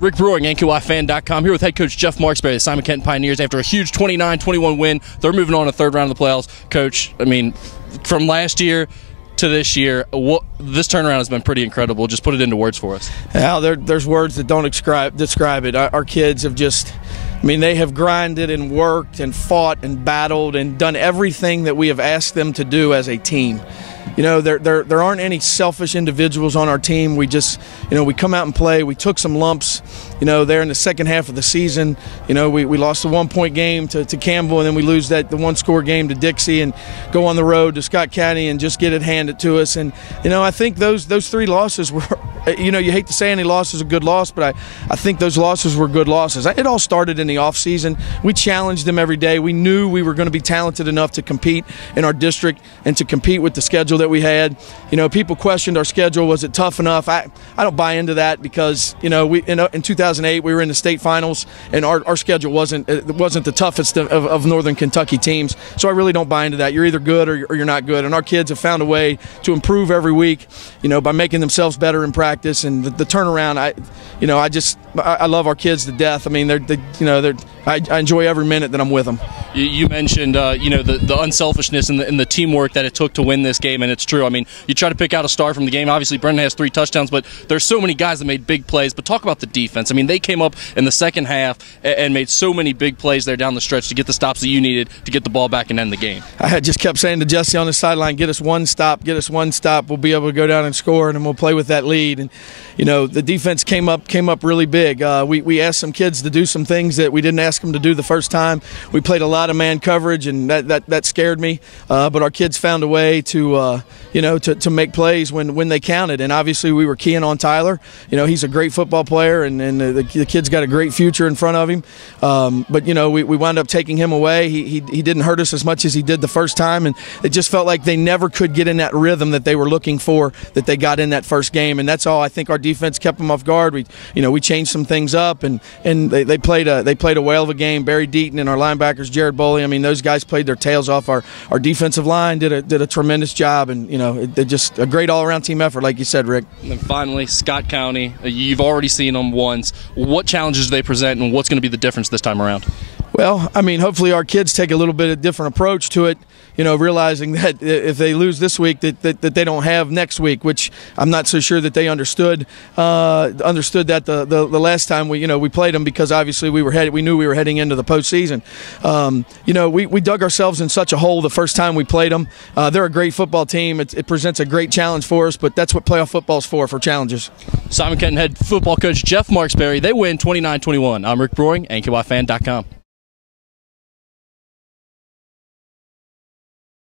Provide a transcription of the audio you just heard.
Rick Brewing, NKYFan.com, here with head coach Jeff Marksberry, the Simon Kenton Pioneers. After a huge 29-21 win, they're moving on to the third round of the playoffs. Coach, I mean, from last year to this year, this turnaround has been pretty incredible. Just put it into words for us. Yeah, there's words that don't describe it. Our kids have just, I mean, they have grinded and worked and fought and battled and done everything that we have asked them to do as a team. You know, there aren't any selfish individuals on our team. We just, we come out and play. We took some lumps, there in the second half of the season. We lost the 1-point game to Campbell, and then we lose the one-score game to Dixie and go on the road to Scott County and just get it handed to us. And, I think those three losses were, you hate to say any loss is a good loss, but I think those losses were good losses. It all started in the offseason. We challenged them every day. We knew we were going to be talented enough to compete in our district and to compete with the schedule that we had. People questioned our schedule. Was it tough enough? I don't buy into that because, in 2008 we were in the state finals and our schedule wasn't the toughest of Northern Kentucky teams. So I really don't buy into that. You're either good or you're not good. And our kids have found a way to improve every week, by making themselves better in practice. And the turnaround, I love our kids to death. I mean, I enjoy every minute that I'm with them. You mentioned, the unselfishness and the teamwork that it took to win this game, and it's true. I mean, you try to pick out a star from the game. Obviously, Brendan has 3 touchdowns, but there's so many guys that made big plays. But talk about the defense. I mean, they came up in the second half and made so many big plays there down the stretch to get the stops that you needed to get the ball back and end the game. I had just kept saying to Jesse on the sideline, get us one stop. We'll be able to go down and score, and then we'll play with that lead. And, the defense came up really big. We asked some kids to do some things that we didn't ask them to do the first time. We played a lot of man coverage, and that scared me. But our kids found a way to make plays when they counted. And obviously we were keying on Tyler. He's a great football player, and the kid's got a great future in front of him. But we wound up taking him away. He didn't hurt us as much as he did the first time, and it just felt like they never could get in that rhythm that they were looking for that they got in that first game. And that's all. I think our defense kept them off guard. We changed some things up, and they played a whale of a game. Barry Deaton and our linebackers, Jared Boley. I mean, those guys played their tails off. Our defensive line did a tremendous job, and they're just a great all-around team effort, like you said, Rick. And then finally, Scott County. You've already seen them once. What challenges do they present, and what's going to be the difference this time around? Well, I mean, hopefully our kids take a little bit of different approach to it, realizing that if they lose this week that they don't have next week, which I'm not so sure that they understood that the last time we played them, because obviously we knew we were heading into the postseason. We dug ourselves in such a hole the first time we played them. They're a great football team. It presents a great challenge for us, but that's what playoff football is for challenges. Simon Kenton head football coach Jeff Marksberry. They win 29-21. I'm Rick Brewing, NKYFan.com.